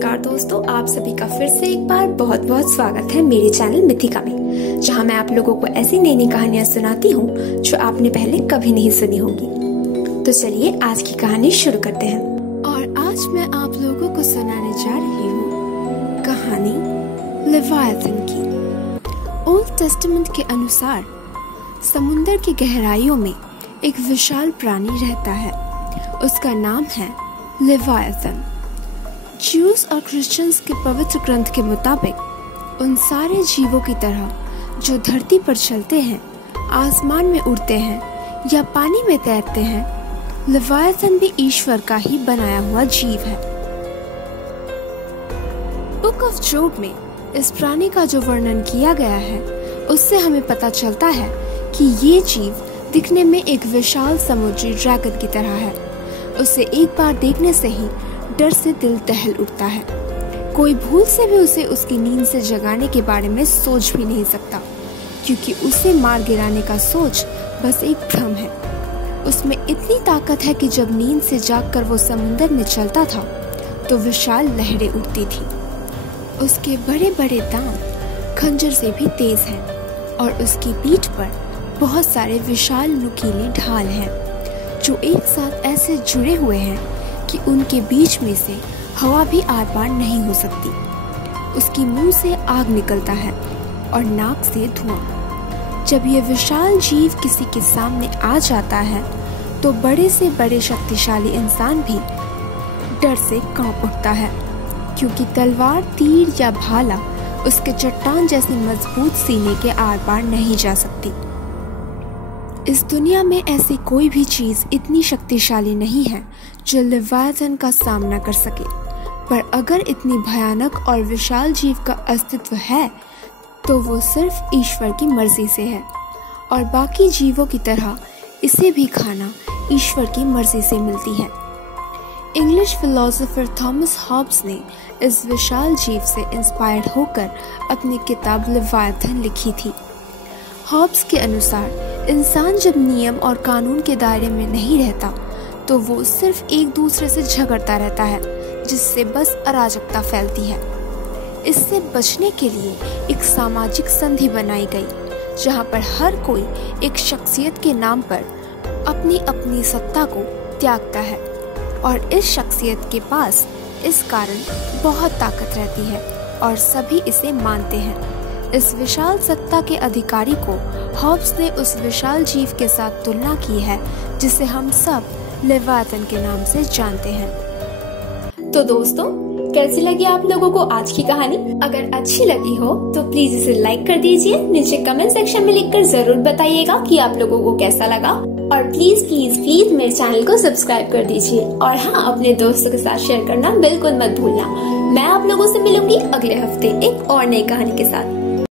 नमस्कार दोस्तों, आप सभी का फिर से एक बार बहुत बहुत स्वागत है मेरे चैनल मिथिका में, जहां मैं आप लोगों को ऐसी नई नई कहानियां सुनाती हूं जो आपने पहले कभी नहीं सुनी होंगी। तो चलिए आज की कहानी शुरू करते हैं। और आज मैं आप लोगों को सुनाने जा रही हूँ कहानी लेवियाथन की। ओल्ड टेस्टामेंट के अनुसार समुद्र की गहराइयों में एक विशाल प्राणी रहता है। उसका नाम है लेवियाथन। ज्यूस और क्रिश्चियंस के पवित्र ग्रंथ के मुताबिक उन सारे जीवों की तरह जो धरती पर चलते हैं, आसमान में उड़ते हैं या पानी में तैरते हैं, लेवियाथन भी ईश्वर का ही बनाया हुआ जीव है। बुक ऑफ जॉब में इस प्राणी का जो वर्णन किया गया है, उससे हमें पता चलता है कि ये जीव दिखने में एक विशाल समुद्री ड्रैगन की तरह है। उसे एक बार देखने से ही डर से दिल दहल उठता है। कोई भूल से भी उसे उसकी नींद से जगाने के बारे में सोच भी नहीं सकता, क्योंकि उसे मार गिराने का सोच बस एक भ्रम है। उसमें इतनी ताकत है कि जब नींद से जागकर वो समुद्र में चलता था तो विशाल लहरें उठती थी। उसके बड़े बड़े दांत खंजर से भी तेज हैं और उसकी पीठ पर बहुत सारे विशाल नुकीले ढाल हैं जो एक साथ ऐसे जुड़े हुए हैं कि उनके बीच में से हवा भी आर पार नहीं हो सकती। उसकी मुंह से आग निकलता है और नाक से धुआं। जब यह विशाल जीव किसी के सामने आ जाता है तो बड़े से बड़े शक्तिशाली इंसान भी डर से कांप उठता है, क्योंकि तलवार, तीर या भाला उसके चट्टान जैसी मजबूत सीने के आर पार नहीं जा सकती। इस दुनिया में ऐसी कोई भी चीज इतनी शक्तिशाली नहीं है जो लेवियाथन का सामना कर सके। पर अगर इतनी भयानक और विशाल जीव का अस्तित्व है तो वो सिर्फ ईश्वर की मर्जी से है, और बाकी जीवों की तरह इसे भी खाना ईश्वर की मर्जी से मिलती है। इंग्लिश फिलोसोफर थॉमस हॉब्स ने इस विशाल जीव से इंस्पायर्ड होकर अपनी किताब लेवियाथन लिखी थी। हॉब्स के अनुसार इंसान जब नियम और कानून के दायरे में नहीं रहता तो वो सिर्फ एक दूसरे से झगड़ता रहता है, जिससे बस अराजकता फैलती है। इससे बचने के लिए एक सामाजिक संधि बनाई गई, जहाँ पर हर कोई एक शख्सियत के नाम पर अपनी अपनी सत्ता को त्यागता है, और इस शख्सियत के पास इस कारण बहुत ताकत रहती है और सभी इसे मानते हैं। इस विशाल सत्ता के अधिकारी को हॉब्स ने उस विशाल जीव के साथ तुलना की है जिसे हम सब लेवियाथन के नाम से जानते हैं। तो दोस्तों, कैसी लगी आप लोगों को आज की कहानी? अगर अच्छी लगी हो तो प्लीज इसे लाइक कर दीजिए। नीचे कमेंट सेक्शन में लिखकर जरूर बताइएगा कि आप लोगों को कैसा लगा, और प्लीज प्लीज प्लीज मेरे चैनल को सब्सक्राइब कर दीजिए। और हाँ, अपने दोस्तों के साथ शेयर करना बिल्कुल मत भूलना। मैं आप लोगों से मिलूंगी अगले हफ्ते एक और नई कहानी के साथ।